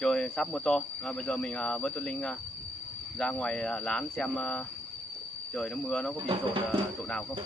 Trời sắp mưa to. Bây giờ mình với Tuấn Linh ra ngoài lán xem trời nó mưa nó có bị dột chỗ nào không.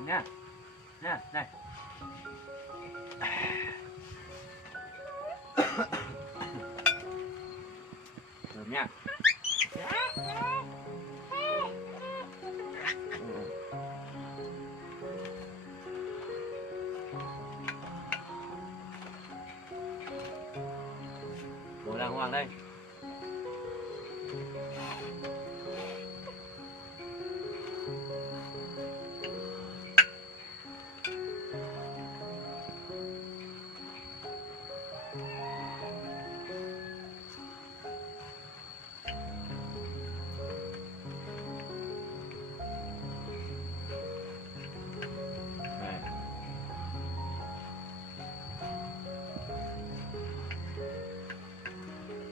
Làm nha. Nha, này. Làm nha. Ngồi đàng hoàng đây.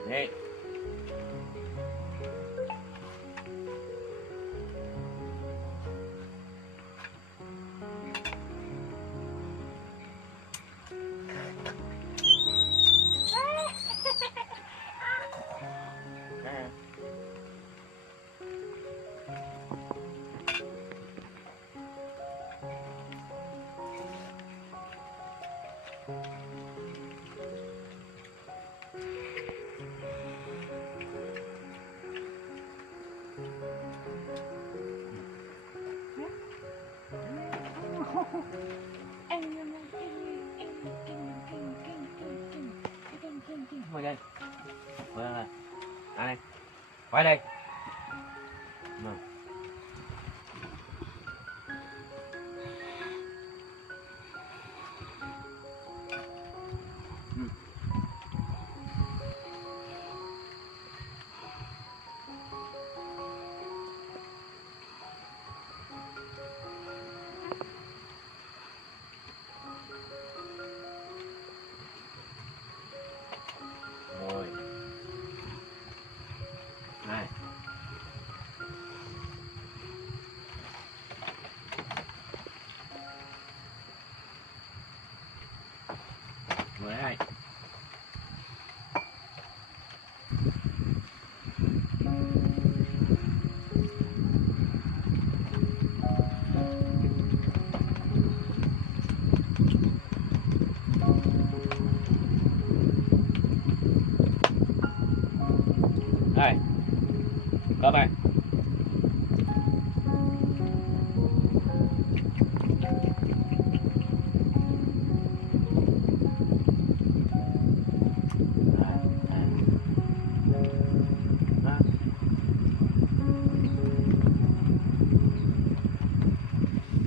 Đây. Ngồi đây. Ngồi đây. À đây. Quay đây. Rồi. Này. Ngồi đây. Đây. Cơm này.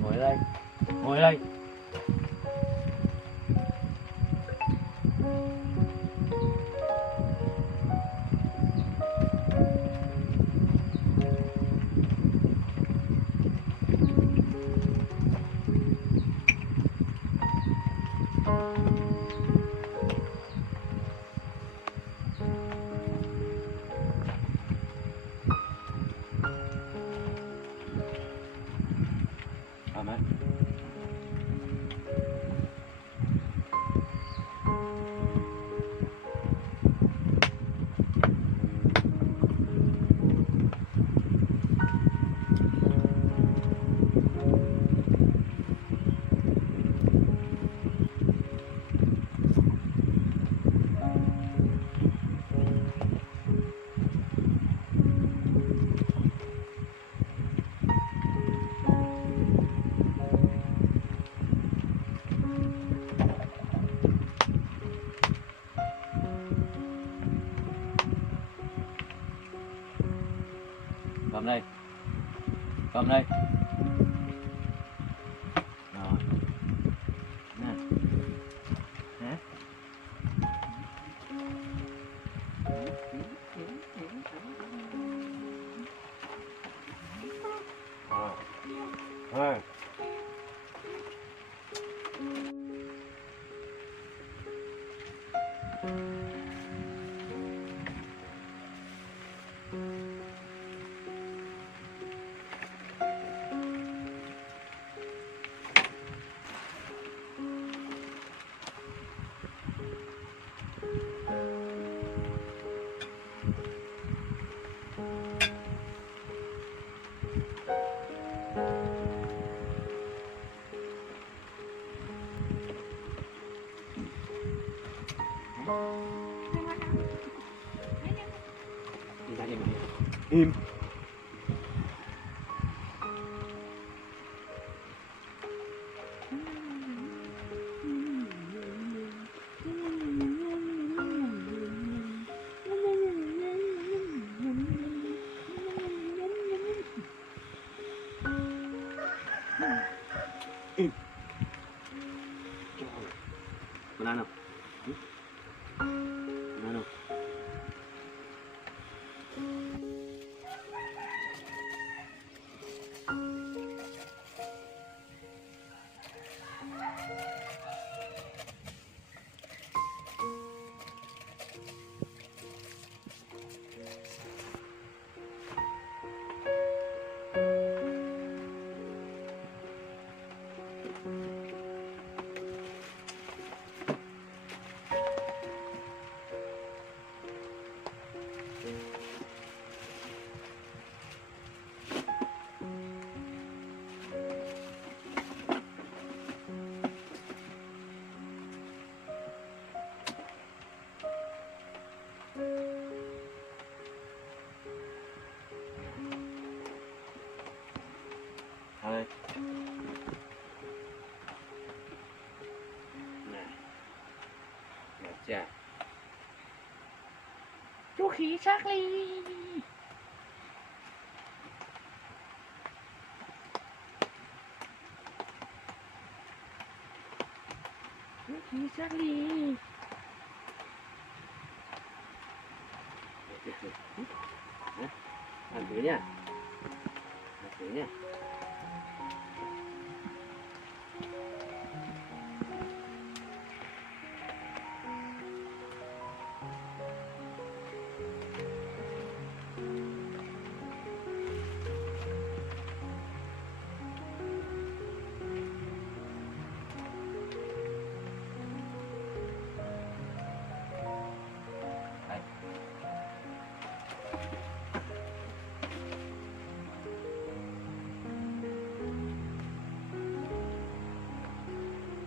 Ngồi đây. Ngồi đây. Amen. Cầm đây. Cầm đây. Rồi. Nè. Hả? Rồi. Đi ra im. Im. Im. Con ăn không? Con ăn không? Thôi. Này. Được chưa? Chú khỉ Charlie. Chú khỉ Charlie. Ăn thử nha. Ăn thử nha.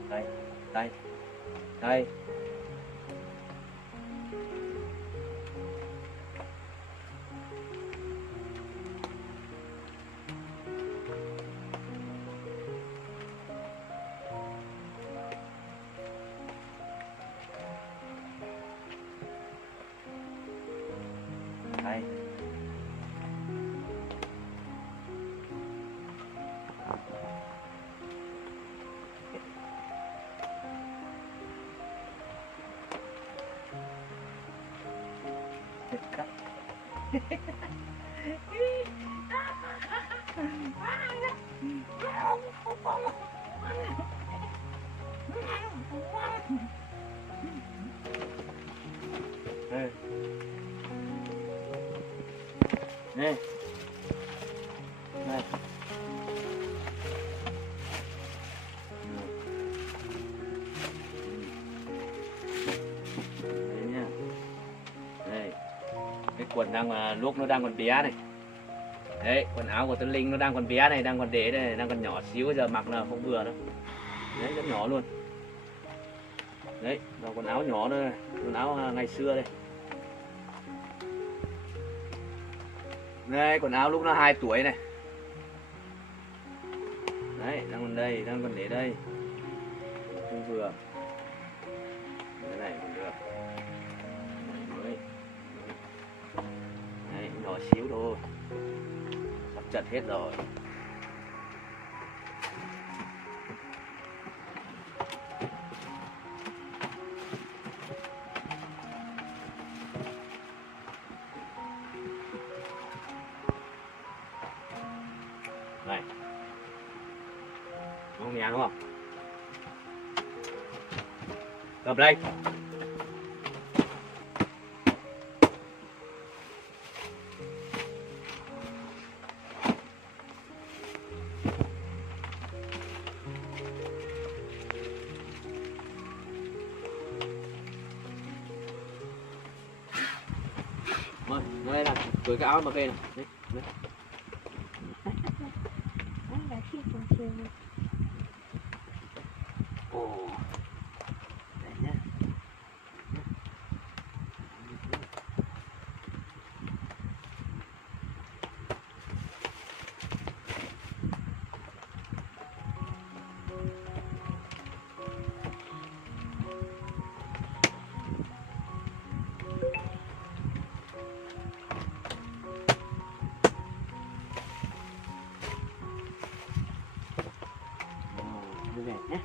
Đây, đây, đây. Đây. Cắt. Đây. Đây. Đây. Đây nha. Đây. Cái quần đang lúc nó đang còn bé này. Đấy, quần áo của Tuấn Linh nó đang còn bé này, đang còn để đây, đang còn nhỏ xíu, giờ mặc là không vừa đâu. Đấy, rất nhỏ luôn. Đấy, và quần áo nhỏ thôi, quần áo ngày xưa đây. Đây, quần áo lúc nó 2 tuổi này. Đấy, đang còn đây, đang còn để đây. Không vừa. Cái này cũng được. Đấy, đấy, nhỏ xíu thôi. Sắp chật hết rồi. Này. Không nghe đúng không? Cầm đây. Rồi, đây là cởi cái áo mà về này. Đấy, đấy. Ồ. Đấy nhá. về nhé.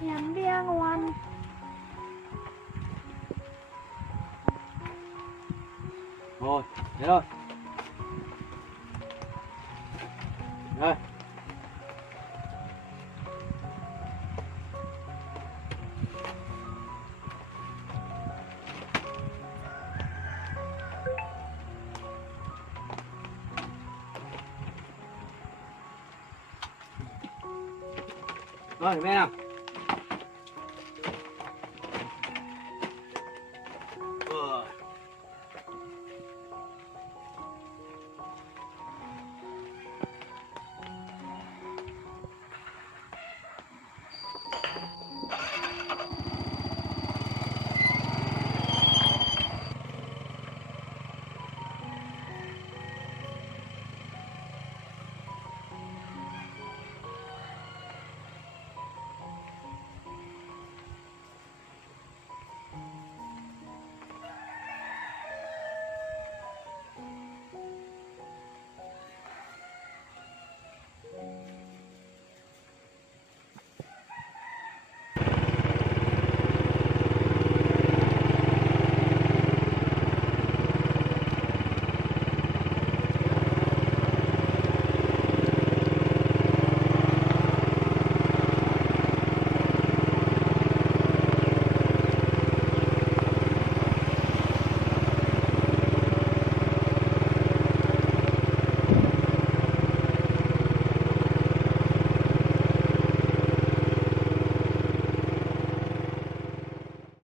Nhắm bia ngoan. Thôi, thế thôi. Rồi. Rồi, mẹ nào.